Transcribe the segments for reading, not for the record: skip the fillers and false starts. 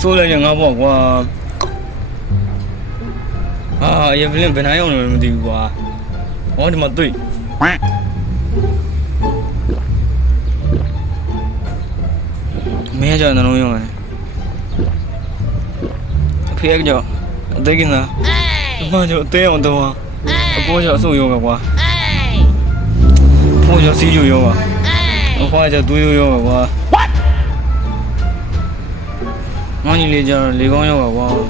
说了两个包瓜，也不能本来用那么多瓜，我他妈对。没叫那种用的，别叫，对个呢，妈就对样多啊，我叫手用个瓜，我叫谁就用啊，我花叫都有用个瓜。我你理解李光耀我，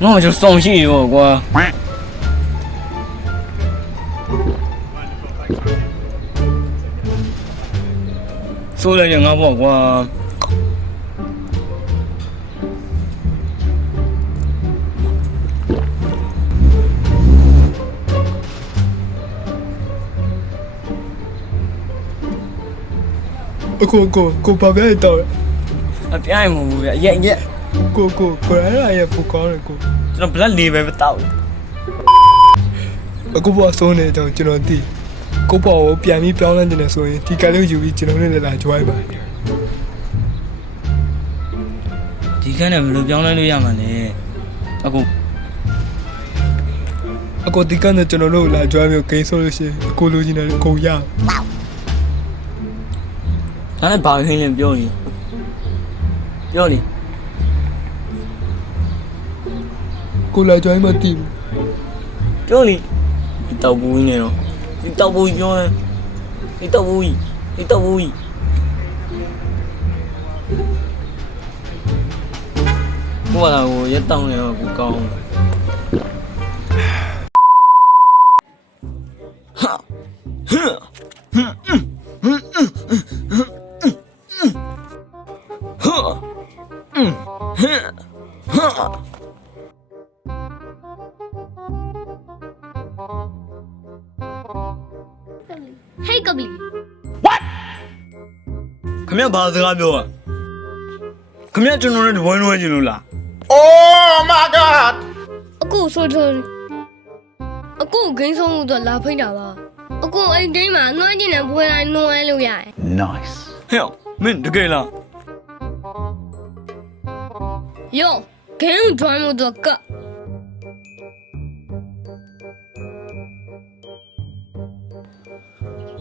我就伤心我。说了两个包我。ကိုဘာပဲတော့ အပြိုင်မဟုတ်ဘူးဗျရက် ကိုရရပူကောင်းတယ်ကို ကျွန်တော်ဘလက်လေးပဲတောက် အခုဘောဆုံးနေတော့ကျွန်တော်သိကိုဘောကိုပြန်ပြီးပြောင်းလဲနေတယ်ဆိုရင်ဒီကလေးယူပြီးကျွန်တော်နဲ့လာ join ပါ ဒီကနေ့ဘယ်လိုပြောင်းလဲလို့ရမှာလဲအခု ဒီကနေ့ကျွန်တော်တို့လာ join ပြီး game ဆိုလို့ရှိရင်ကိုလိုချင်တယ်ကိုရ ဒါနဲ့ဘာခင်းလဲပြောနေကိုလာ join မသိဘူး ပြောနေဒီတောက်ဘူးနေတော့ဒီတောက်ဘူးပြောရင်ဒီတောက်ဘူးကိုကလာကိုရက်တောင်းနေတော့ကိုကောင်းHey Gobby. What? ခမရဘာစကားပြောอ่ะခမရကျွန်တော်နဲ့ဝိုင်းဝဲကြည့်လို့လား Oh my god. အခုဆိုတော့အခုဂိမ်းဆုံးလို့တော့လာဖိတ်တာပါအခုအဲ့ဒီမှာနှွှမ်းကျင်တဲ့ဘွယ်တိုင်းနှွှမ်းလို့ရတယ် Nice. ဟဲ့မင်းတကယ်လား ယောဂိမ်း join လို့တော့က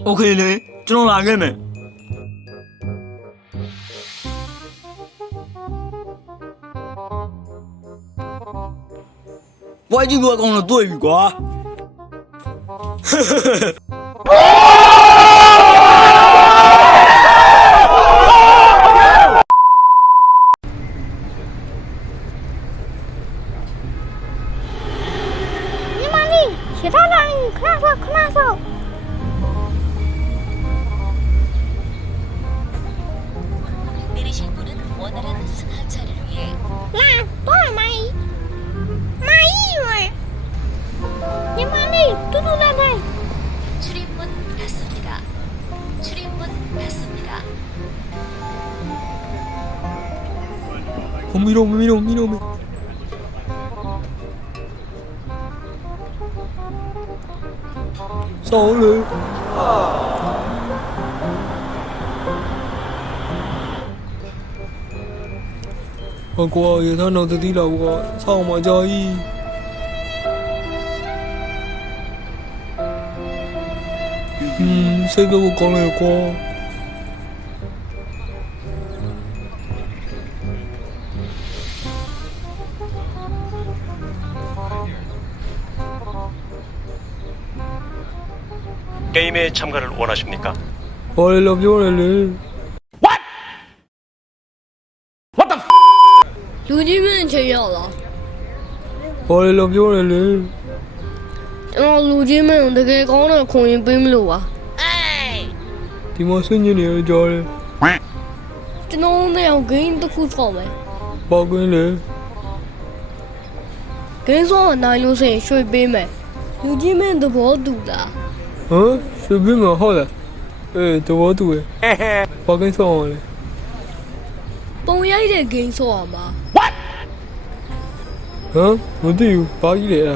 โอเคလေကျွန်တော်လာခဲ့မယ် ပွဲကြီးကအကောင်တော့တွေ့ပြီကွာ ညီမလေးရထားလာရင်ခဏဆော့ 내리실 분은 원활한 승하차를 위해 야, 또 마이. 마이. 니만이 뚜두다다. 출입문 닫습니다. 출입문 닫습니다. မမီတော့ဆောင်းလေ ဟ我过也他脑子里了我上马交易。谁给我讲了过？ 게임에 참가를 원하십니까? 얼른 표현을. လူကြီးမင်းချိန်ရောက်လား 얼른 표현을. ကျွန်တော်လူကြီးမင်းကိုတကယ်ကောင်းတဲ့ခွန်ရင်ပေးမလို့ပါ ဒီမှာဆွညနေရကြတယ် ကျွန်တော်နဲ့အောင်ဂိမ်းတစ်ခုဆော့မယ် ။ပေါကွင်းလေ ဂိမ်းဆော့နိုင်လို့ဆိုရင်ရွှေ့ပေးမယ်လူကြီးမင်းသဘောတူလား ။ဟမ်ရွှေပြီးမဟုတ်လား။အေးတဘောတူရဲ့။ပေါကွင်းဆောင်းလေ ပုံရိုက်တဲ့ဂိမ်းဆော့ရမှာ ။ဟမ်မသိဘူး။ဘာကြီးလဲအဲ့ဒါ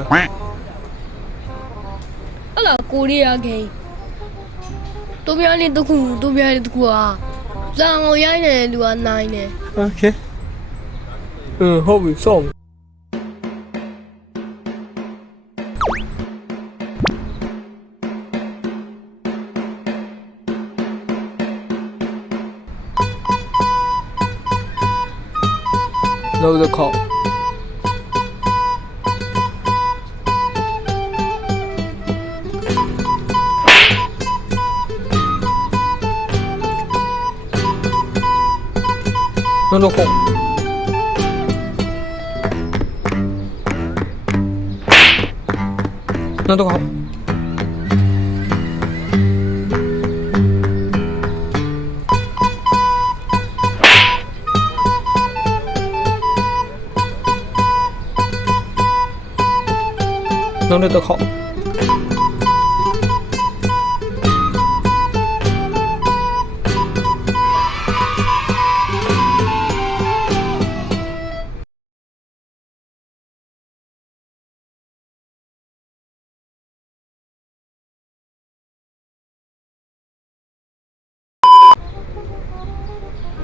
အဲ့လားကိုရီးယားဂိမ်းတူပြားလေးတစ်ခုတူပြားလေးတစ်ခုဟာဇာန်ကိုရိုက်နေတဲ့လူကနိုင်တယ် ။ Okay ။ဟုတ်ပြီဆောင်းမယ်။နောက်တစ်ခေါက် နောက်တစ်ခေါက်နောက်တစ်ခေါက်နောက်တစ်ခေါက်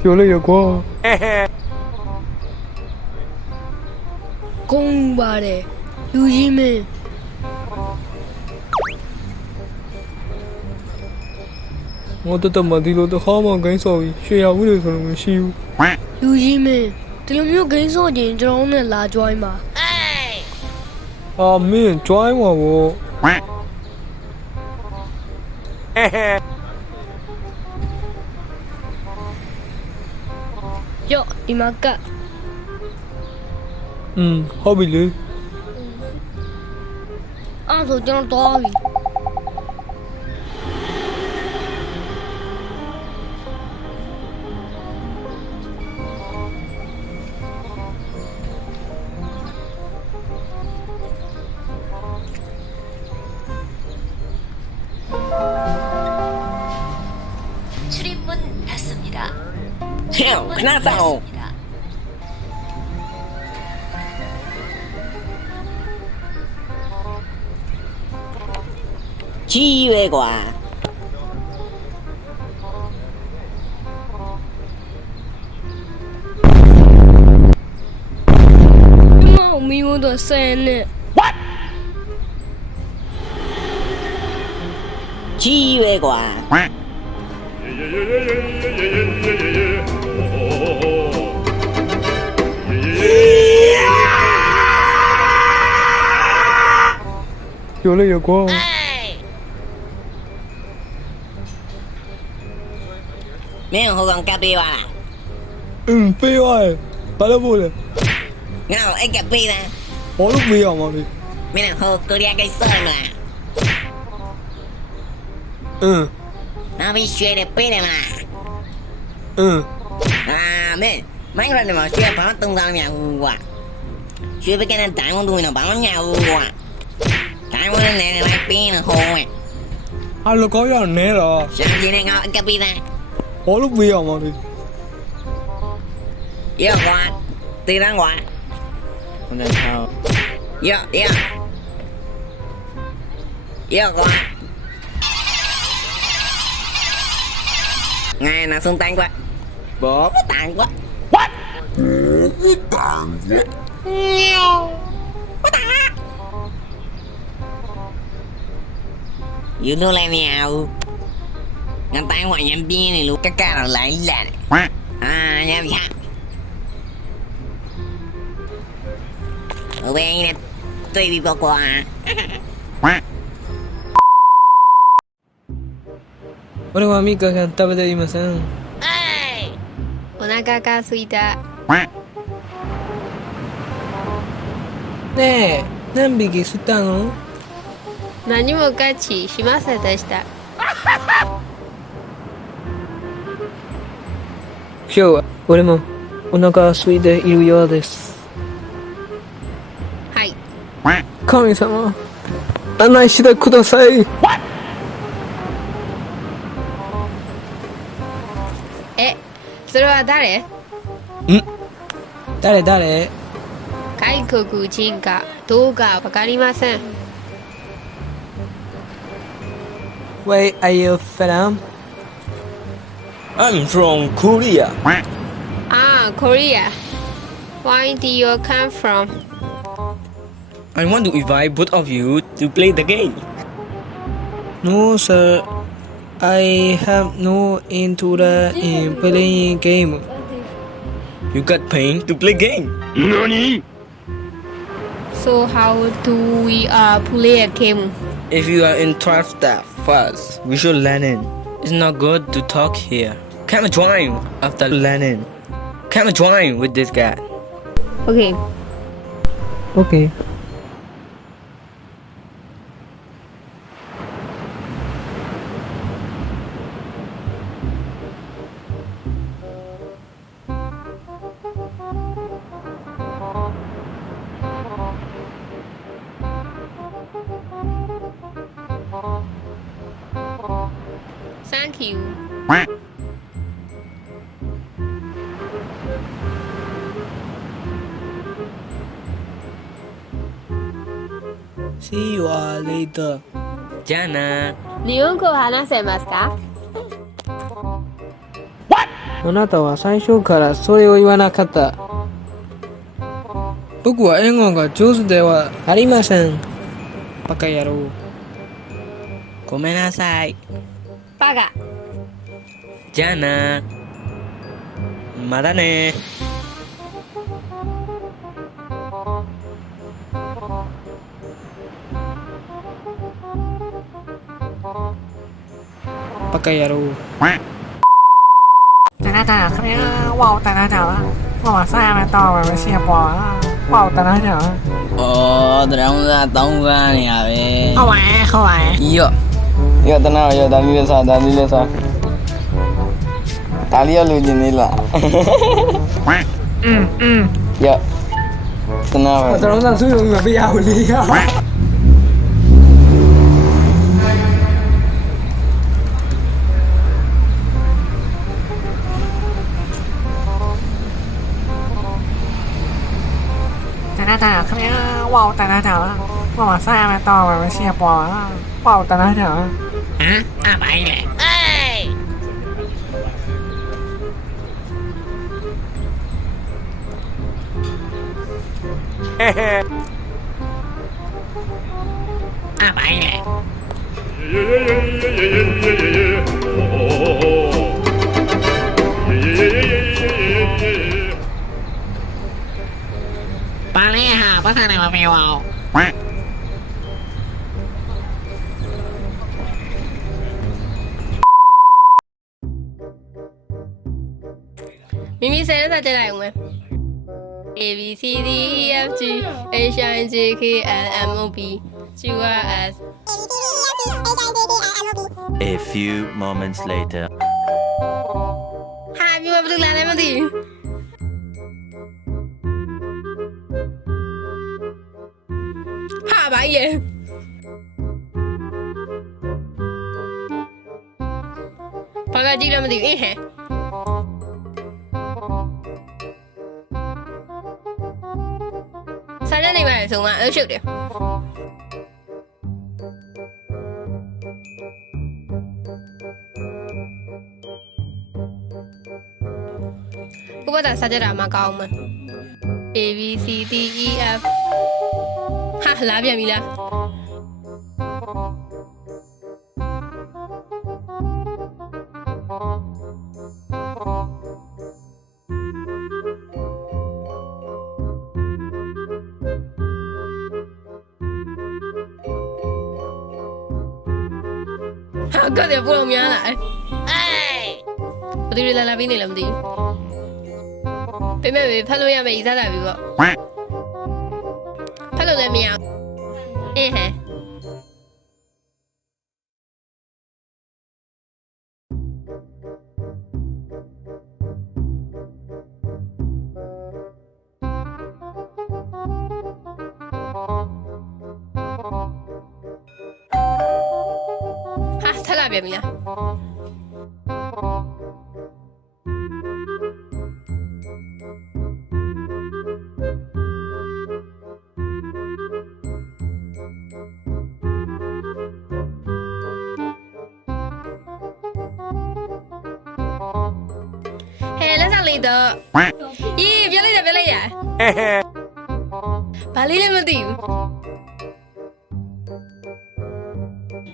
ပြောလိုက်ရကွာ ဂုံပါတယ်လူကြီးမင်း ငါတက်တက်မှဒီလိုတစ်ခါမှဂိမ်းဆော်ပြီးရွှေရဘူးလို့ဆိုလို့မရှိဘူး လူကြီးမင်းဒီလိုမျိုးဂိမ်းဆော့ခြင်းကျွန်တော်နဲ့လာ join ပါ အာမင်း join ပါဗော ရော့ဒီမှာကတ် ဟုတ်ပြီလေ အဲ့ဒါဆိုကျွန်တော်သွားပြီ 출입문 닫습니다. 형, 그나싸오. 닫습니다. 지외과. ဒီမှာမီးမို့တော့ဆယ်နဲ့ 지외과.ပြောလိုက်ရကွာ မင်းဟိုကောင်ကပ်ပေးပါလား ပေးပါရဲ့ဘာလို့ဖို့လဲ ငါ့ကိုအိတ်ကပ်ပေးလား ဘာလို့ပေးရမှာလဲ မင်းဟိုကိုရီးယားကိစ္စမလား နောက်ပြီးရွှေတွေပေးတယ်မလား အာမင်းမိုင်းရနေမှာရွှေဘာမှတုံးသားမရဘူးကွာရွှေပကနဲ့ဒိုင်းဝန်တူနေတော့ဘာမှမရဘူးကွာဒိုင်းဝန်နဲ့လည်းပေးနေဟိုးဝင် ဟာလောကောရနဲလား ရှမ်းပြည်နဲ့ငါအကပ်ပေးတယ် ဘာလို့ပေးရမှာလဲ ရောကွာတည်တန်းကွာ ဟုတ်တယ်ဟော ရောကွာငါနောက်ဆုံးတိုင်းကွာဘောမတိုင်းကွာ ယူလို့လည်းမရဘူးငါတိုင်းဝရမ်းပြင်းနေလို့ကက်ကတော့လိုက်လာတယ်အာရမ်းပြဘယ်နဲ့တွေ့ပြီပေါ့ကွာ 俺は3日間食べていませんお腹が空いたねえ何匹吸ったの何もガチしませんでした今日は俺もお腹が空いているようですはい神様案内してくださいえそれは誰誰外国人かどうかわかりません Where are you from? I'm from Korea. ああ Korea Where do you come from? I want to invite both of you to play the game. No sir I have no interest in playing game You got paid to play game. So how do we play a game? If you are interested first, we should learn it. It's not good to talk here. Come join after learning. Come join with this guy. Okay Okay Thank you See you later Jana. 日本語話せますかあなたは最初からそれを言わなかった僕は英語が上手ではありませんバカ野郎ごめんなさい。バカじゃあな。まだね。バカ野郎แต่น่าจะเขาเนี่ยว้าวแต่น่าจะว่าซ่าไม่ต่อไปไม่เชียร์บอลว้าวแต่น่าจะ အော်တရားဝင်သားတောင်းပန်းနေရပဲ เข้าไว้ ရော့ Yo, tenang, yo, dah lila sah. Tali lu jenis lah. Yo, tenang. ကျွန်တော်တို့ဆွေးနွေးမပြရဘူးလေ แต่น่าจะเขาเนี่ยว้าวแต่น่าจะว่าซ่าไม่ต่อไปไม่เชียร์บอลว้าวแต่น่าจะไปเลยไปเลยปาเล่ฮะภาษาไหนมาเมวเอาမိမိ10ရက်စာကြည့်လိုက်အောင်မယ် A B C D E F G H I J K L M O P Q R S A few moments later. ဟာပြမဘယ်လိုလာလဲမသိဘူးဟာဘာကြီးလဲဘာကကြည့်လည်းမသိဘူးအေးဟဲ့စာကြနေပါလေဆုံးမအုပ်ချုပ်တယ်ကို ဘက်သာစားကြတာမှကောင်းမှာ A B C D E F ဟာလာပြန်ပြီလားဟာကတည်းကဘုံများလာအေးဘယ်သူတွေလာပြီးနေလဲမသိဘူးပေးမဲ့ဖတ်လို့ရမယ်ဤစားတာပြီပေါ့ဖတ်လို့လည်းမရအင်းဟဲ့ဟာထပ်လာပြန်ပြီလားလက်ဆောင်လေးတော့အေးပြလိုက်ရဘာလေးလည်းမသိဘူး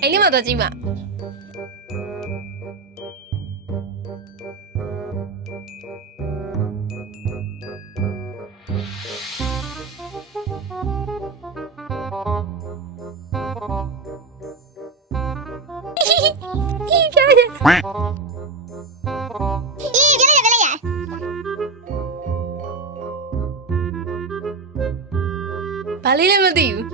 အိမ်လေးမှာတော့ကြည့်မှာအေးပြလိုက်ရဘာလေးလည်းမသိဘူး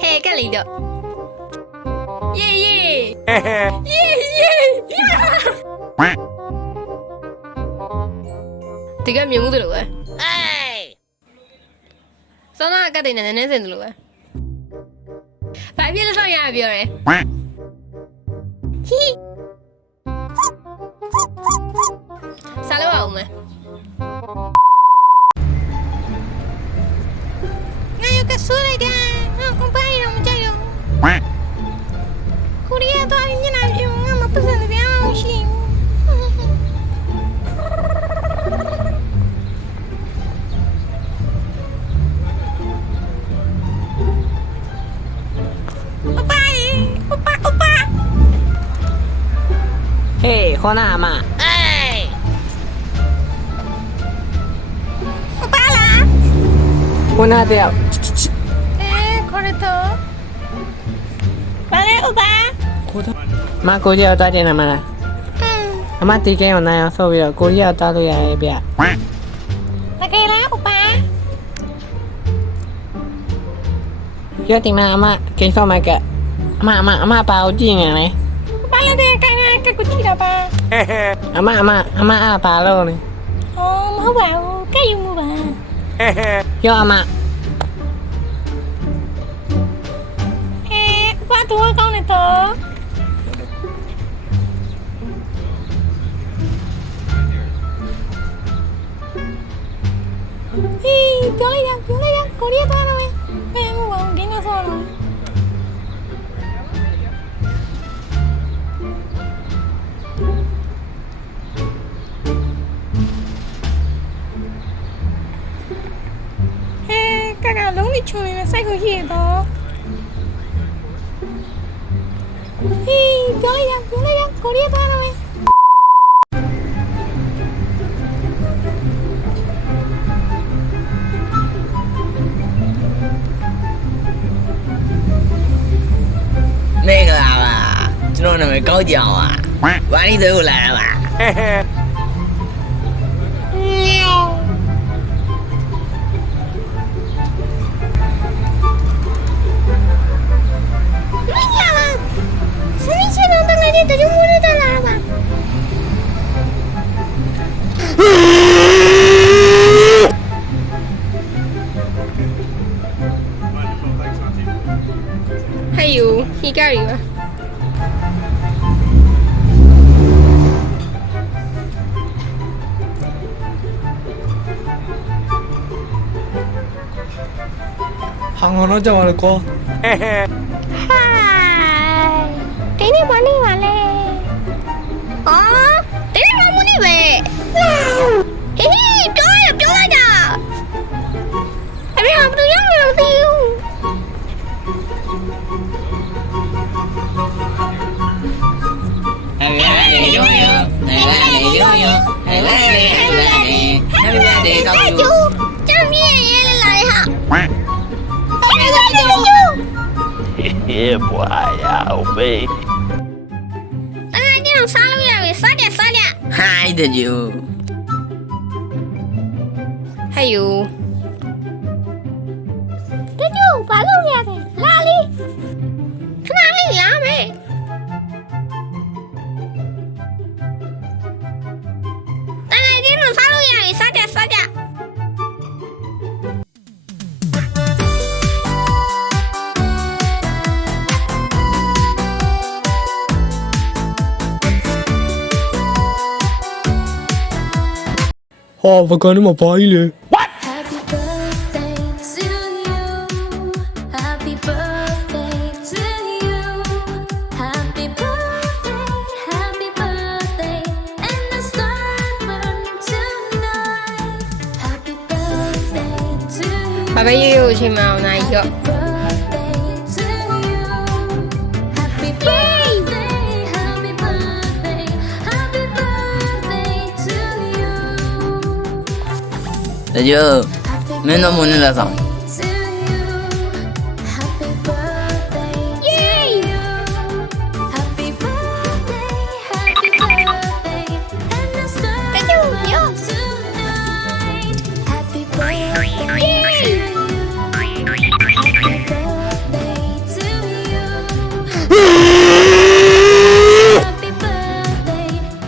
ဟဲ့ကလေးတော့ယေဒီကမြင်မှုတယ်လို့ပဲစောနာကတဲ့နည်းနည်းစင်တယ်လို့ပဲဘာဖြစ်လို့ဆောင်ရပြောရဲဟီစားလို့အောင်မငါရကဆိုးလိုက်တာငါကွန်ပိုင်တော့မကြိုက်တော့ကိုရီးယားတော့ညနေပြုံးငါမပတ်စံပြအောင်ရှိဟေးခေါ်နာမခုနတယောက်ခေါ်ရတော့ဘာလဲဥပါမကိုကြီးရောက်တာတင်မှာလားအမတီကဲကိုနိုင်အောင်ဆိုပြီးတော့ကိုကြီးရောက်တာလို့ရရဲ့ဗျတကယ်လားဥပါရတင်မှာအမကိန်းဆောမကအမပါဦးကြည့်နေလေဘာလဲတဲ့ကိုင်းကကူချီတော့ပါအမအပါလို့လေအော်မဟုတ်ပါဘူးကဲယူမှုပါရောအမဘာတော့ကောင်းနေတော့ဟေးပြောလိုက်ရကိုရီးယားသွားတော့မယ်မဟုတ်ဘူးဂိမ်းကဆောတော့လုံးလေးချုံနေစိုက်ကိုရည်တော့ဟေးပြောလိုက်ရကိုရီးယားသွားတော့မယ်မင်္ဂလာပါကျွန်တော်နာမည်ကောက်ကြောင်ပါဘာလို့တို့လာတာပါ还有一个人吧。行我都叫我的歌。嗨，给你玩你玩嘞。တင်းမမနေပဲဟေးပြောလိုက်တာအမေဟာဘယ်လိုရမလို့သိဘူး Happy birthday to you. Happy birthday to you. Happy birthday, happy birthday. Happy birthday to you. ကျမ်းပြည့်ရဲလာလေဟာ Happy birthday to you. Yeah, boy, yeah, baby. တကယ်ကြီးတော့စားလို့ရပြီစားကြ Hi to you. ဟဲ့ယူတကျူဘာလို့ရလဲလာလီခဏလေးလာမယ်တကယ်ကြီးတော့စားလို့ရပြီစားကြ ဟာဘကန်ဒီမှာဘာကြီးလဲ Happy birthday to you. Happy birthday to you. Happy birthday, and the sun burn tonight. Happy birthday to you. ဘာပဲရွရွချင်းမအောင်နိုင်ရော့ Birthday to you. Happy birthday, happy birthday, happy birthday to you. To you. Mình nó muốn là sao? To you. Happy birthday to you. Happy birthday, and the sun tonight. Happy birthday to you. Happy birthday to you.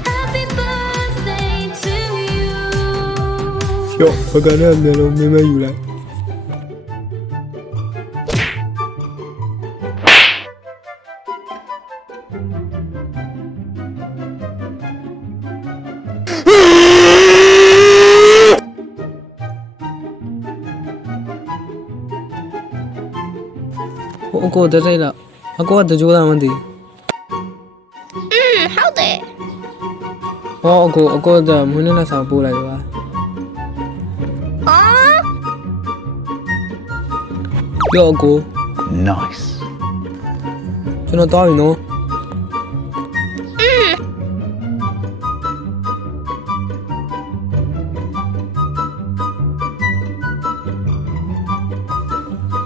Happy birthday to you. ရော့ဘကန်နဲ့အမျိုးလုံးမင်းမယူလိုက် ဟိုအကိုတက်လိုက်လားအကိုကတကြိုးသားမသိ ဟုတ်တယ် ဟောအကိုကမွေးနေ့လက်ဆောင်ပို့လိုက်ပါ ရော့အကို Nice. ကျွန်တော်သွားပြီနော်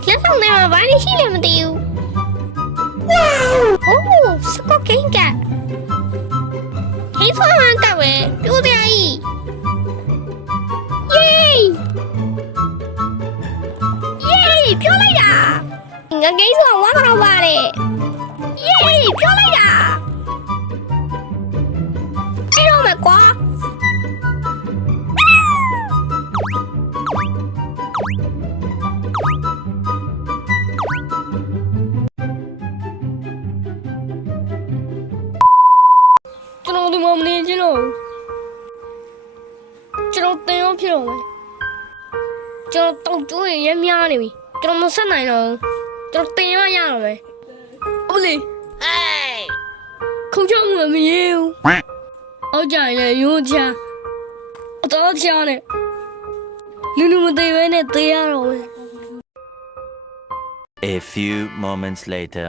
လက်ဆောင်ထဲမှာဘာလို့ရှိလဲမသိဘူးအိုးစကောကိန်းကဟေးဖောင်းမှကပဲပြိုးတယ်ကြီးယေးပြောလိုက်တာငါကိန်းဆောင်ဝါတော့ပါလေယေးပြောလိုက်တာအဲ့တော့မကွာကျွန်တော်ဒီမှာမနေချင်တော့ကျွန်တော်တင်ရောဖြစ်တော့မယ်ကျွန်တော်တောက်ကျိုးရများနေပြီကျွန်တော်မဆက်နိုင်တော့ကျွန်တော်တင်ရရတော့မယ်ဟုတ်လေဟေးခုံချောင်းမရေဘူးအောက်ကြရင်လည်းရိုးချအတော်ချာနဲ့လူမသေးဘဲနဲ့သေးရတော့မယ် A few moments later.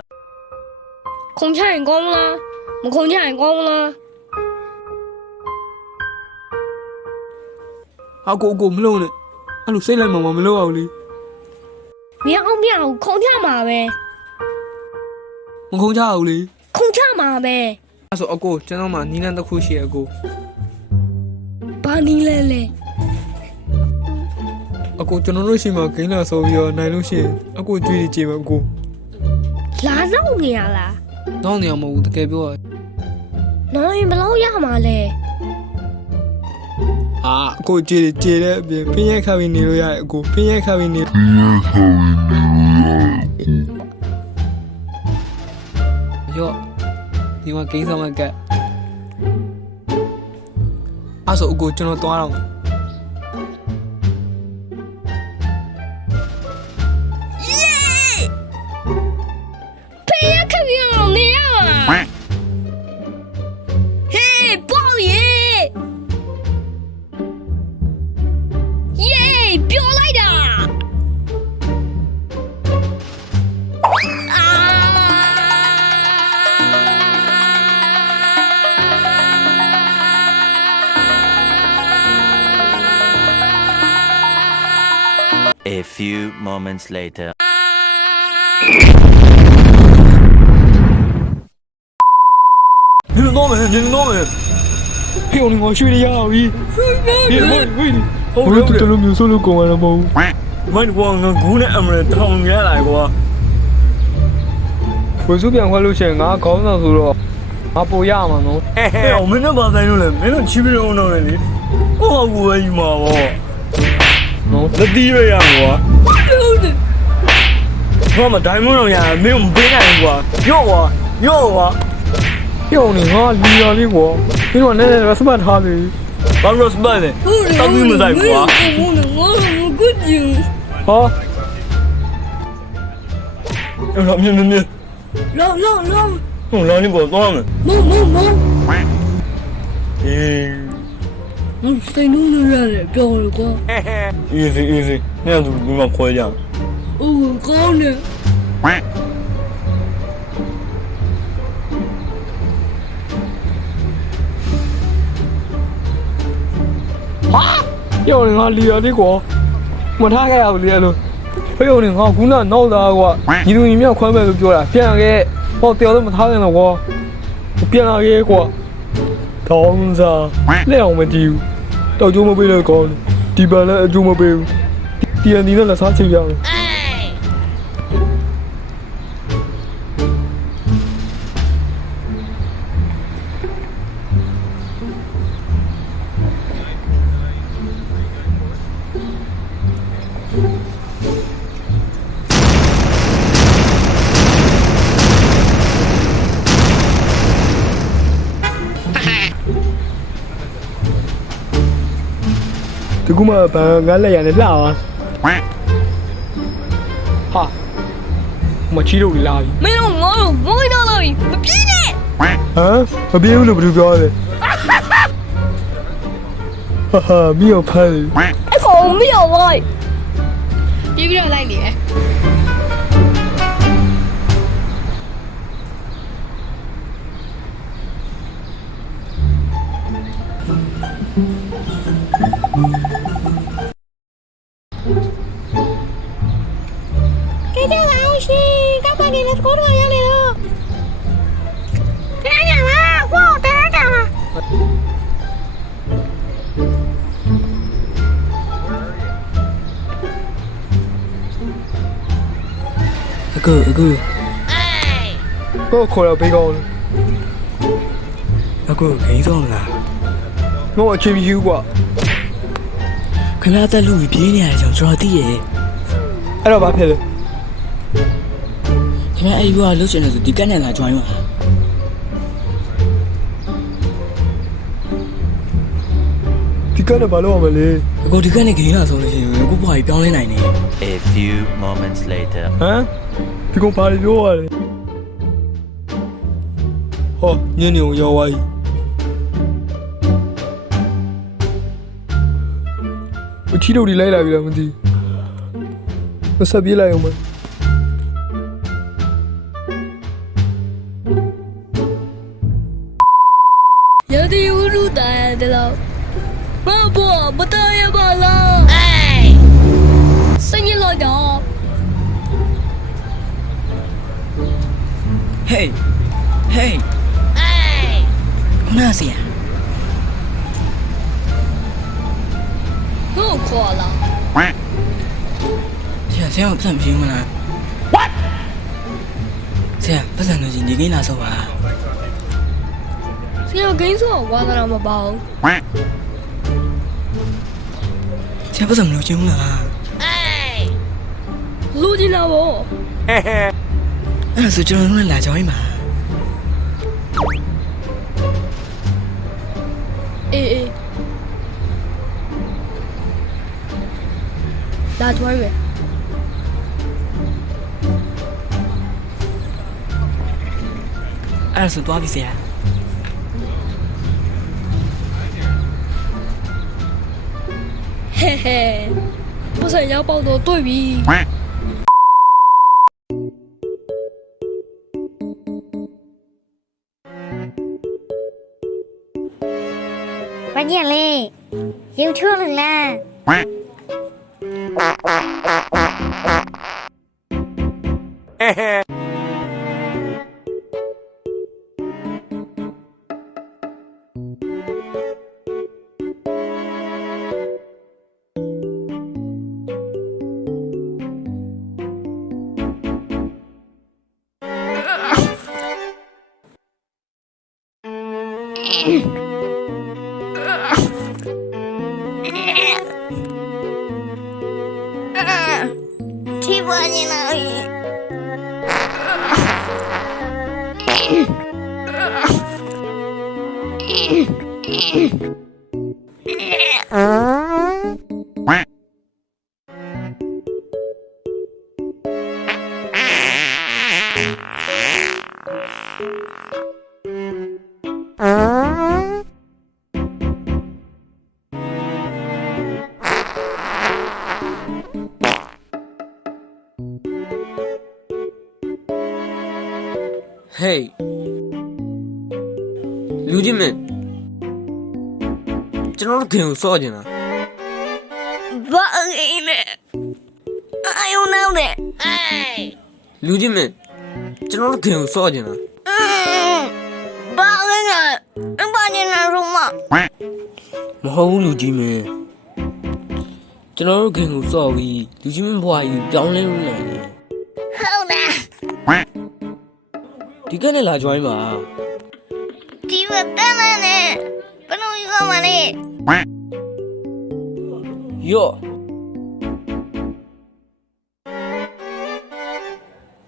ခုံချရင်ကောင်းမလားမခုံချရင်ကောင်းမလား အကိုမလုံးနဲ့အဲ့လိုစိတ်လိုက်မှမလုံးအောင်လေ မရအောင်ခုံချမှာပဲ မခုံချအောင်လေ ခုံချမှာပဲ အဲ့ဆိုအကိုကျွန်တော်မှနီးလန်းတစ်ခုရှိရအကို ဘာနီးလဲလဲ အကိုကျွန်တော်တို့ရှိမှဂိမ်းလာဆုံးပြီးတော့နိုင်လို့ရှိရင်အကိုကြွေးကြည့်မယ်အကို လာနောက်နေရလား တော့နေအောင်မဟုတ်ဘူးတကယ်ပြောရ နော်ရင်ဘယ်လောက်ရမှာလဲ အကိုကြွေးတဲ့အပြင်ပင်းရက်ခါပြီးနေလို့ရတယ်အကိုပင်းရက်ခါပြီးနေရော့ဒီမှာကိန်းဆောင်မကအဲ့ဆိုအကိုကျွန်တော်သွားတော့ ဖေးရခက်ပြီးအောင်နေရမှာဟေး A few moments later. 你们弄没？你们弄没？嘿，我睡得要逼。喂，我都这都没有说了讲了吗？ မိုင်းကွာငါကူးနဲ့အမရထောင်ရလိုက်ကွာ ဝယ်စုပြန်ခွဲလို့ရှိရင်ငါခေါင်းဆောင်ဆိုတော့ငါပိုရမှာနော် ဟဲ့အောင်မင်းတို့ဘာဆိုင်လို့လဲမင်းတို့ချီးပြီးတော့တော့လေကိုဟောကူပဲယူမှာပေါ့ နော် လက်တီးပဲရမှာကွာဘာမှဒိုင်မွန်တော့ရမင်းမပေးနိုင်ဘူးကွာရော့ကွာ ပြုံနေငါလီရလေးကွာပြီးတော့နည်းနည်း respect ထားပြီ ဘာလို့စပတ်လဲတောက်ပြီးမဆိုင်ကွာ ဟာ အဲ့တော့မြင်ဟိုလောင်းနေပေါ်သွားမယ်အေး စိတ်နှုံးနေရတယ်ပြောရကွာ easy နဲ့သူဒီမှာခွဲကြ အိုးကောင်းတယ် ပြုံနေငါလီရလေးကွာမထားခဲ့ရဘူးလေအဲ့လိုပြုံနေငါခုနနောက်သားကွာညီလူညီမြောက်ခွဲမယ်လို့ပြောတာပြန်ခဲ့ဟောတရားတော့မထားနိုင်တော့ကွာပြန်လာခဲ့ကွာထောင်းစားလက်အောင်မကြည့်ဘူးတောက်ကျိုးမပေးတော့ကောင်းဒီပန်လည်းအကျိုးမပေးဘူးတီအန်ဒီနဲ့လက်စားချိတ်ရတယ် ဒီကူမဘာငါလက်ရနဲ့လှပါဟာမချီလို့လာပြီ မင်းတို့ငါတို့ဘိုးတော်လာပြီမပြေးနဲ့ ဟမ်မပြေဘူးလို့ဘယ်သူပြောလဲဟာမီယောဖမ်းလေ အဲ့ကောင်မရောက်လိုက်ပြေးပြီးတော့လိုက်နေတယ် ကဲကြပါဦးရှင်ကပ်ပါနေလက်ကိုတော့ရနေတော့တရားကြပါဝေါတရားကြပါ အခု ကိုခေါ်တော့ပေးကောင်းလို့ အခုဂိမ်းဆောင်လား ငါ့အချင်းယူကွာ ခင်ဗျားတက်လူပြေးနေရတဲ့ကြောင့်ကျွန်တော်သိရဲ့ အဲ့တော့ဘာဖြစ်လဲ ခင်ဗျားအဲ့ဒီဘက်ကလှုပ်ရှင်နေဆိုဒီကက်နဲ့လာ join ပါ ဒီကနေ့ဘာလို့ရမလဲ အခုဒီကက်နဲ့ဂိမ်းလာဆိုလို့ရှိရင်အခုဘွားကြီးပြောင်းလဲနိုင်တယ် A few moments later. ဟမ်ဒီကောင်ဘာလို့ပြောရလဲဟောညနေကိုရောက်သွားပြီအချီတို့ဒီလိုက်လာပြီလားမသိဘူးဆက်ပြေးလိုက်အောင်မ ရဒီဥလူတာတယ်လို့မဘောမတော်ရပါလားစညလို့တော့ Heyနာစီယာ ဟုတ်ခေါ်လာ ဆရာပတ်စံမရှိဘူးမလား What ဆရာပတ်စံလို့ကြီးဒီဂိမ်းလာဆိုပါ ဆရာဂိမ်းဆိုဝါသနာမပေါဘူး ဆရာပတ်စံမလို့ချင်းဘူးလား လူကြီးလာဘော အဲ့ဒါဆိုကျွန်တော်တို့လည်းလာ join ပါ အေးလာကြွားမယ် အဲ့ဒါဆိုသွားပြီဆရာ ဟဲပတ်စံရောက်ပေါတော့တွေ့ပြီ ဘာညလဲရုပ်ထုံးလား气不你那里。Hey လူကြီးမင်းကျွန်တော်တို့ခင်ကိုစော့ကျင်လား ဘာအင်းနဲ့အာယုံနောက်နဲ့အေး လူကြီးမင်းကျွန်တော်တို့ခင်ကိုစော့ကျင်လား ဘာအင်းနဲ့ဘာနေနာရုံမ မဟုတ်ဘူးလူကြီးမင်းကျွန်တော်တို့ခင်ကိုစော့ပြီးလူကြီးမင်းဘွားကြီးပြောင်းလဲလို့နိုင်တယ် ဟုတ်လား ဒီကနေ့လာ join ပါ ဒီဝတ်တန်းနဲ့ဘယ်လိုယူရမလဲ ယော့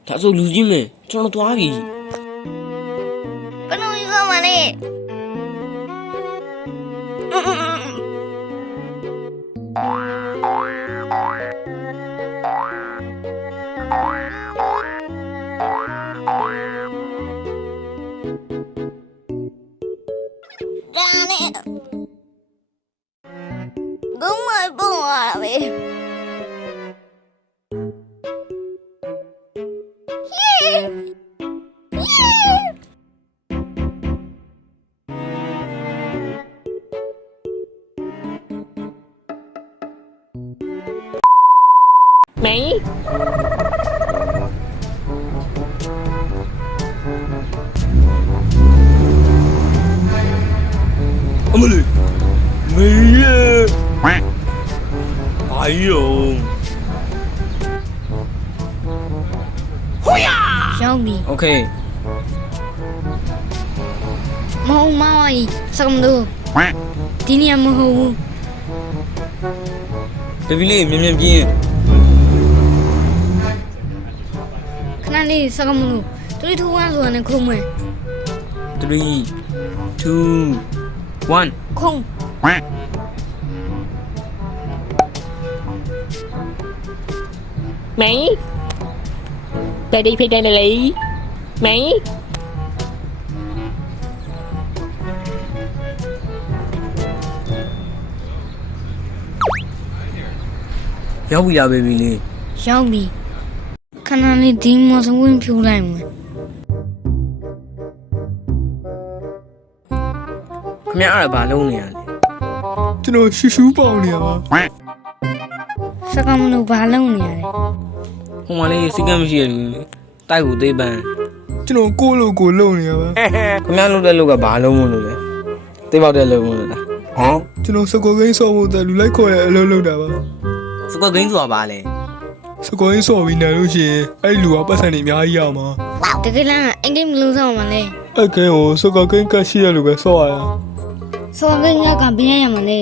ဒါဆိုလူကြီးမင်းကျွန်တော်သွားပြီ ဘယ်လိုယူရမလဲ ဒါနဲ့ဘုံမပုံရပဲ မင်း အမလေးမေးရဘာယော ရောက်ပြီ Okay မဟုတ်မဝကြီးစကမလို့ဒီနေရာမဟုတ်ဘူး ဘေဘီလေးမြင်မြင်ပြင်း ခဏလေးစကမလို့3 2 1ဆိုတာနဲ့ခုံးမယ် 3 2 1 ခုံး မင်းဘယ်ဒီဖိတဲ့လေမင်း ရောက်ပြီလားဘေဘီလေး ရောက်ပြီခဏလေးဒီမော်စဝင်းဖြူလိုက်မယ် ခင်ဗျားအဲ့ဒါဘာလုံးနေရလဲ ကျွန်တော်ရှူရှူပေါနေရပါ စကမလို့ဘာလုပ်နေရလဲ ဟိုမှာလေးစိတ်ကမရှိရလူတိုက်ကိုသေးပန်း ကျွန်တော်ကိုလိုကိုလုံနေရပါ ခင်ဗျားလုပ်တဲ့လုပ်ကဘာလုံးမလို့လဲသိပေါက်တဲ့လုပ်မလို့လားဟမ် ကျွန်တော်စကောကိန်းဆော့ဖို့တက်လူလိုက်ခေါ်ရအလုပ်လုပ်တာပါ စကွက်ဂိမ်းဆိုတာဘာလဲ စကောကိန်းဆော့ပြီးနိုင်လို့ရှိရင်အဲ့လူကပတ်စံနေအများကြီးရမှာ တကယ်လားအင်္ဂလိပ်မလို့ဆောင်မလဲ အဲ့ကဲကိုစကောကိန်းကရှိရလူပဲဆော့ရတာ စောကင်းကဘယ်ရမလဲ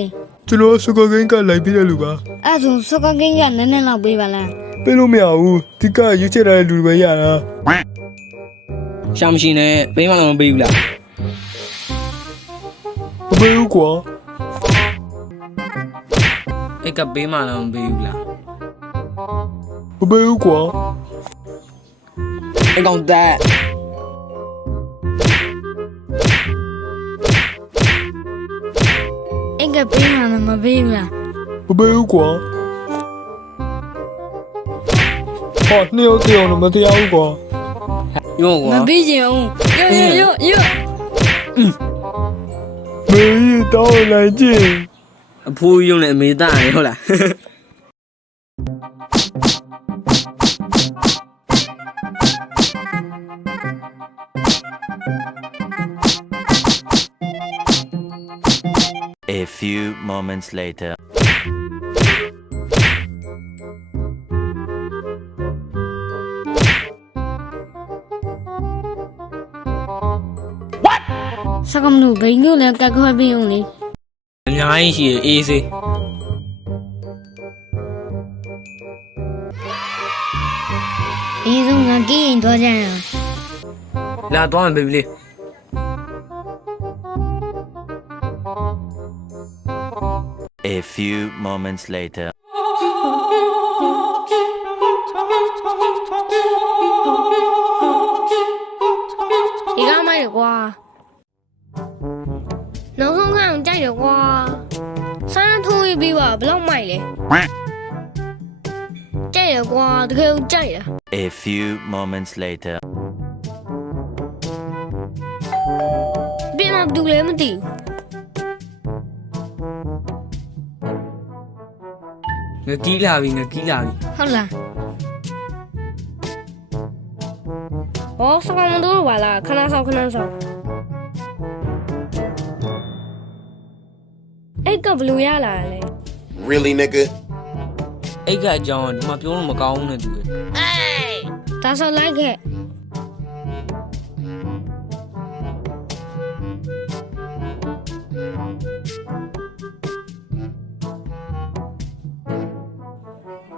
ကျွန်တော်စကောကိန်းကလိုက်ပြီးတဲ့လူပါ အဲ့ဒါစောကင်းကနည်းနည်းလောက်ပေးပါလား ပေးလို့မရဘူးဒီကရွေးချယ်တဲ့လူတွေပဲရတာ ရှာမရှိနဲ့ဘေးမှလည်းမပေးဘူးလား မပေးဘူးကွာ အဲ့ကဘေးမှလည်းမပေးဘူးလား မပေးဘူးကွာ အဲ့ကောင်တက် အင်္ဂပေးမှလည်းမပေးဘူးလား မပေးဘူးကွာဟောနှစ်ယောက်တယောက်တော့မတရားဘူးကွာ ရောကွာ မပေးချင်အောင်ယော မေးတောင်းလိုက်ကြည့် အဖိုးရုံနဲ့အမေသားရဟုတ်လား few moments later. Sao không đủ bánh nữa là cả coi bên ông này. အများကြီးရှိတယ်အေးစေး Ý dung là cái gì đó ra à? လာတော့မယ်ဘေဘီလေး A few moments later. Thì có mấy được qua. Nó không khăn chạy được qua. Sao nó thui bị vào block mày này? Chạy được qua thì kêu chạy à? A few moments later. Biết nào đủ lấy một tỷ.ငကီးလာပြီငကီးလာပြီ Hơn là. Ồ, sao không đủ vào là khăn sao khăn sao? Ê, có blue ya là này. Really, nigga? အိတ်ကအကြောင်းဒီမှာပြောလို့မကောင်းဘူးနဲ့တူတယ် Ta sao like it?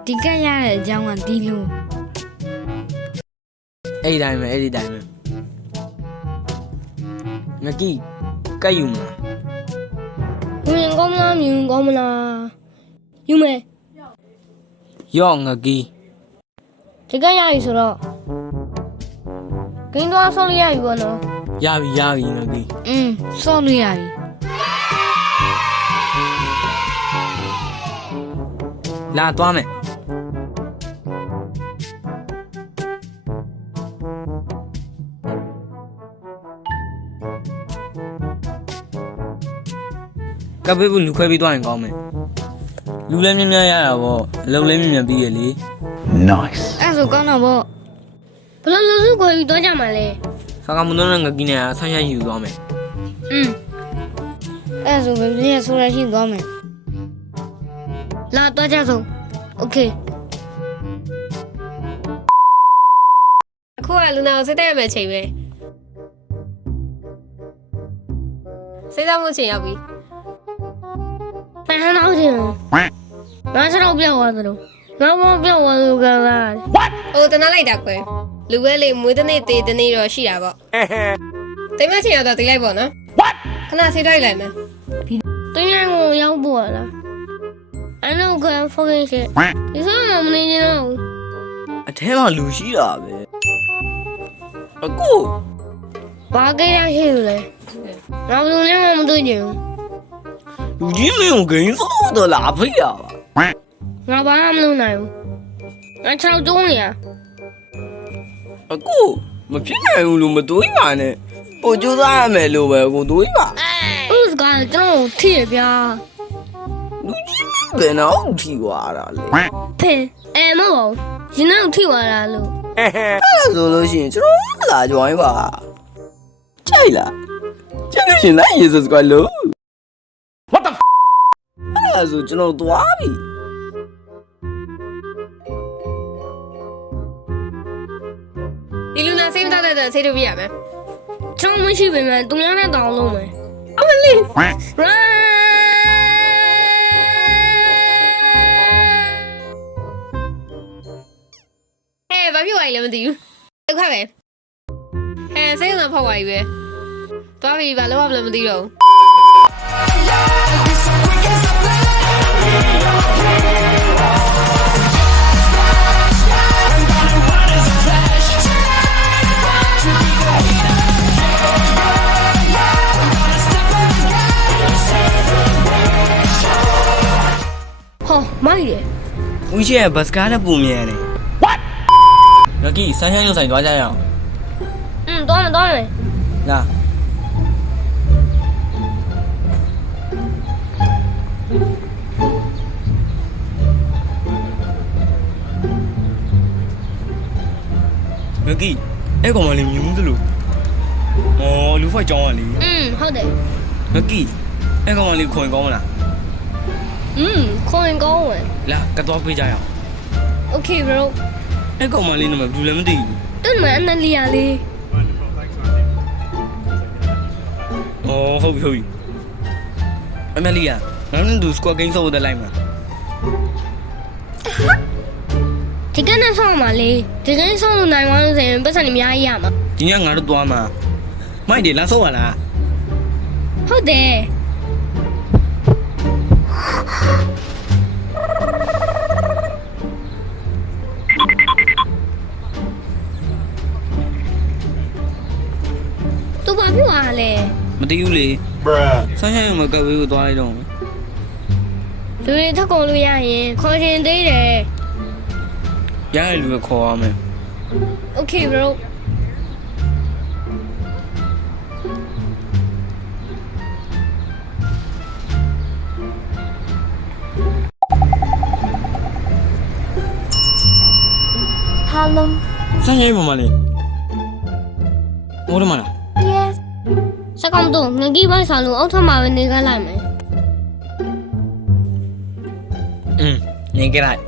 Đi cái nhà này trong mà đi luôn. အဲ့ဒီတိုင်းပဲအဲ့ဒီတိုင်းပဲငကီးကတ်ယူမလား Mình có mà mình có mà là. Nhưng mà ယော့ငကီး ဒီကရပြီဆိုတော့ဂိမ်းသွားဆော့လိုက်ရပြီပေါ့နော် ရပြီငကီး ဆော့လို့ရပြီ လာသွားမယ်ကပ်ပေးဖို့လူခွဲပြီးသွားရင်ကောင်းမယ်လူလည်းမြင်မြင်ရတာပေါ့အလုပ်လည်းမြင်မြင်ပြီးရလေ Nice. အဲ့ဆိုကောင်းတော့ပေါ့ဘယ်လိုလူစုကိုယူတော့ကြမှာလဲ စကားမလို့နဲ့ငကီးနဲ့ဆန်းရယူသွားမယ် အဲ့ဆိုဘယ်လိုလဲဆိုရရှိသွားမယ်လာတော့ကြဆုံးโอเคအခုကလူနာကိုစိတ်တက်ရမယ့်ချိန်ပဲစိတ်သက်မှုချိန်ရောက်ပြီဖန်တော့ချင်းငါစတော့ပြောက်သွားသလိုငါမပြောက်သွားလို့ကလား ။အိုးတနာလိုက်တာကွယ်။လူပဲလေမွေးတစ်နေ့သေးတစ်နေ့တော့ရှိတာပေါ့။တိမ်မချင်ရတော့တိတ်လိုက်ပေါ့နော်။ခဏဆေးတိုက်လိုက်မယ် တင်းရကိုရောက်ပေါ်လာအဲ့လိုက fucking shit ဒီဆိုမှမနေချင်တော့ဘူး အထဲမှာလူရှိတာပဲအကို ဘာကိရရှိလဲငါဘယ်လိုလဲမတွေ့ချင်ဘူး လူကြီးမင်းကိုဂိမ်းစောတော့လာဖိတ်ရပါ ငါဘာမှမလုပ်နိုင်ဘူးငါချောက်ကျုံးနေရ အကိုမဖြစ်နိုင်ဘူးလို့မတွေးပါနဲ့ပို့ကြိုးစားရမယ်လို့ပဲကိုတွေးပါ ဥစကားကျွန်တော်ထိရဗျာ လူကြီးမင်းဘယ်တော့ထိသွားတာလဲ ဖင်မဟုတ်ရင်တော့ထိသွားတာလို့ အဲ့ဒါဆိုလို့ရှိရင်ကျွန်တော်လာကြွိုင်းပါကြိုက်လားကြိုက်လို့ရှင်လိုက်ရေစစကွာလို့ What the f? အဲ့ဒါဆိုကျွန်တော်သွားပြီ ။ဒီလူနာဆေးမတောက်တဲ့ဆေးထုတ်ပြရမယ် ချောင်းမရှိပေမဲ့သူများနဲ့တောင်းလုံးမယ် ။အမလေး ဘာဖြစ်သွားလဲမသိဘူး။ဒုက္ခပဲ။ဆေးရုံဖောက်သွားပြီပဲ။သွားပြီဘာလို့မှမသိတော့ဘူး။ Màyဦးရှိရဲ့ဘတ်စကားနဲ့ပုံမြန်တယ် What ငကီးဆန်းချမ်းရုံဆိုင်သွားကြရအောင် သွားမယ် လာငကီးအဲ့ကောင်မလေးမြူးသလိုဩလူဖိုက်ကြောင်းကလေ ဟုတ်တယ် ငကီး အဲ့ကောင်လေးခွင်ကောင်းမလား ခေါင်းရင်ကောင်းဝင် လာကတော့ပေးကြရအောင် Okay bro အဲ့ကောင်မလေးနံပါတ်ဘူးလည်းမသိဘူး တူနမအနလီယာလေး အော်ဟုတ်ပြီအမလီယာငါတို့ squad game ဆောက်တဲ့လိုက်မှာ ဒီကနေ့ဆောင်ပါလေဒီကနေ့ဆောင်လို့နိုင်သွားလို့ဆိုရင်ပတ်စံအများကြီးရမှာ ဒီညငါတို့သွားမှာမိုက်တယ်လာဆောက်ရလား ဟုတ်တယ်သူဘာဖြစ်သွားလဲ မသိဘူးလေဆန်းဆိုင်မကပ်ဝေးကိုသွားလိုက်တော့ လူတွေထက်ကုန်လို့ရရင်ခေါ်ချင်သေးတယ် ရရလူခေါ်ရမယ် Okay bro ဟာလုံး ဆန်းဆိုင်မမလေးဟိုတမလား yes စကောင်တော့ငကြီးပိုင်းဆောင်လို့အောက်ထပ်မှာပဲနေကြလိုက်မယ် နေကြလိုက်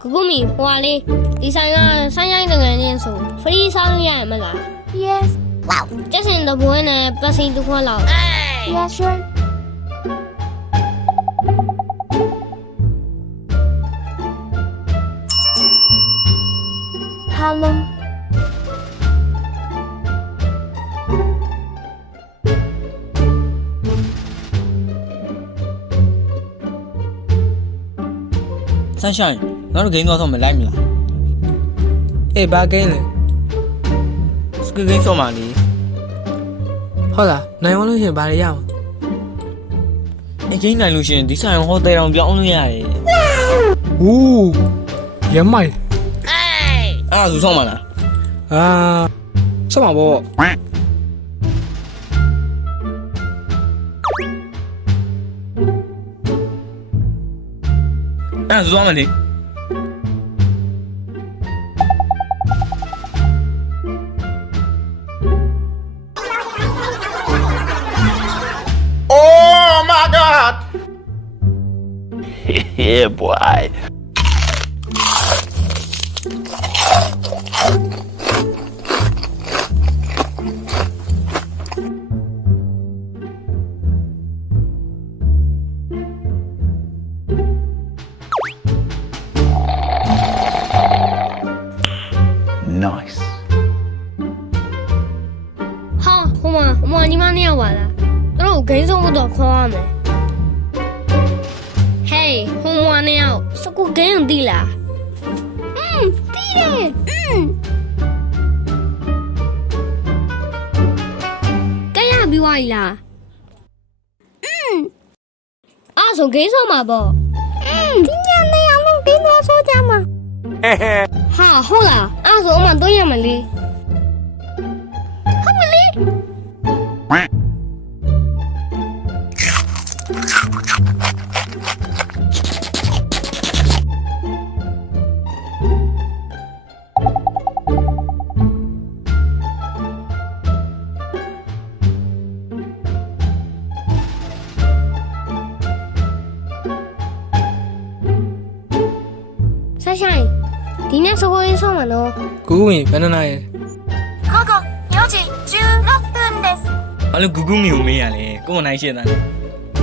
ကူမီဟွာလေးဒီဆိုင်ကဆိုင်းရိုင်းတငယ်ချင်းဆို free ဆောင်းလို့ရရမလား yes ကျက်စင်တပွဲနဲ့ပတ်စီတစ်ခွက်လောက် yeah sure ဟာလုံး ဆန်းဆိုင်ငါတို့ game သွားဆောက်မယ်လိုက်မလား အေးဘာကိန်းလဲ squad game ဆောက်မှာလေ ဟုတ်လားနိုင်ဝလို့ရှင်ဘာတွေရအောင် အဲ့ game နိုင်လို့ရှိရင်ဒီဆိုင်ဟိုတယ်တောင်ပြောင်းလို့ရတယ် ဟူးရမိုင် အဲ့ဒါဆိုဆောက်မှာလား အာဆက်ပါဗော အဲ့ဒါဆိုသွားမယ်လေ Oh my God! Yeah, boy. Nice. ဟာဟိုမှာညီမနှစ်ယောက်ပါလားတို့ဂိမ်းဆုံးတော့ခေါ်ရမယ် Hey ဟိုမှာနှစ်ယောက်စကူဂိမ်းတီးလားတီးတယ်ကဲရပြီးွားလားအဲ့ဆိုဂိမ်းဆုံးမှာပေါ့ဒီညနေအောင်ဂိမ်းသွားဆိုကြမှာဟာဟုတ်လားအဲ့ဆိုအမှတော့ရမလေးဟုတ်မလေး ဆိုင်ဆိုင်ဒီနေ့စကိုရင်းဆောင်မနော် ကူဝင်ဘယ်နှစ်နာရီ 午後4時16分です ဘာလို့ဂူဂူမီကိုမေးရလဲကိုမနိုင်ရှင်းတာလဲ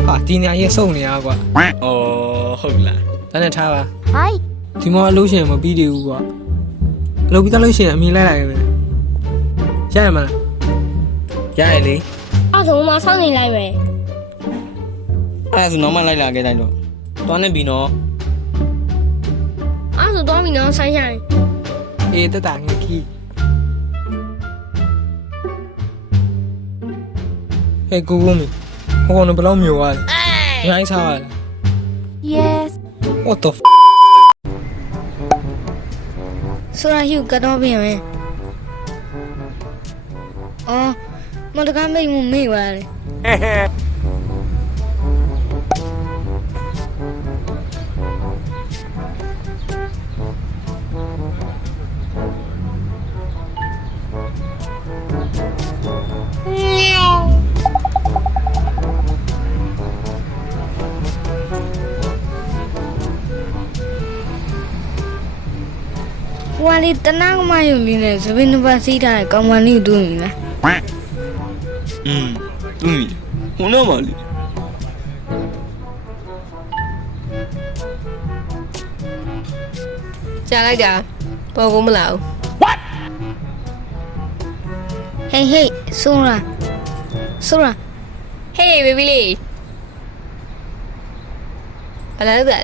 ဟာဒီနေရာရဲ့စုံနေရကွာ အော်ဟုတ်လား ဒါနဲ့ထားပါ はい ဒီမောအလို့ရှင်မပြီးသေးဘူးကွာအလုပ်ပြီးသားလို့ရှင်အမြင်လိုက်လိုက်မယ်ရရမလား ရရလေ အဲ့ဆိုမှဆောင်းနေလိုက်ပဲ အဲ့ဒါဆိုနောက်မှလိုက်လာခဲ့တိုင်းတော့သွားနေပြီနော် အဲ့ဆိုတော့ပြီနော်ဆိုင်ဆိုင် အေးတက်တာငါခီးဟဲ့ကူကူမီဟိုကောင်ဘယ်လောက်မျိုးသွားလဲအများကြီးစားရလား yes what the f ဆိုရဟျူကတော့ပြင်မယ်အော်မတကားမိတ်မှုမိပါလေ 喵လေးတနာကမယုံလေးနဲ့သပင်းတစ်ပတ်စီးထားတဲ့ကောင်မလေးကိုတွေ့မိလား တွေ့ပြီဟိုနောက်ပါလေ ကြားလိုက်တာပေါ်ကုန်မလား ဟေးဟေးဆိုရာ ဟေးဘေဘီလေးဘာလဲတဲ့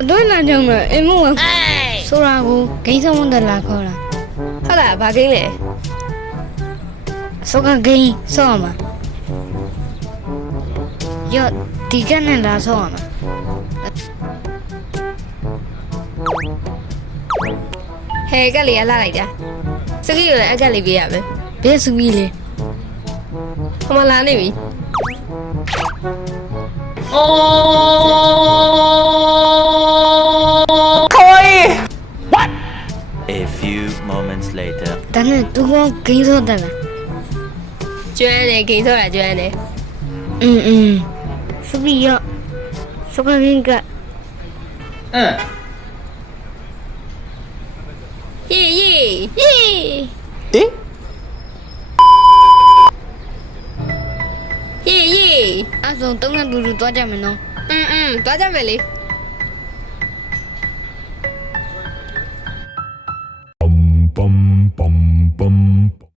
အတွင်းလာကြောင်းနဲ့အိမ်မဝင်ဆိုရာကိုဂိမ်းဆောင်တဲ့လာခေါ်တာ ဟုတ်လားဘာကိန်းလဲ စောကဂိမ်းဆောင်းမှာရော့ဒီကနေ့လာဆောင်းမှာ ဟဲကက်လေးကလာလိုက်တာစကီကိုလည်းအကက်လေးပေးရမယ် ဘယ်စုကြီးလဲ ဟိုမှာလာနေပြီ A few moments later. ဒါနဲ့သူကဂိမ်းဆောတယ်လား ကျွမ်းနေဂိမ်းဆောတာကျွမ်းနေ စပီရော့စောကဂိမ်းက ဟေးဟေး ဟေး ဟေး ဟေးဟေး အဲ့ဆိုတုံးနဲ့တူတူသွားကြမယ်နော် သွားကြမယ်လေ bum bum bum bum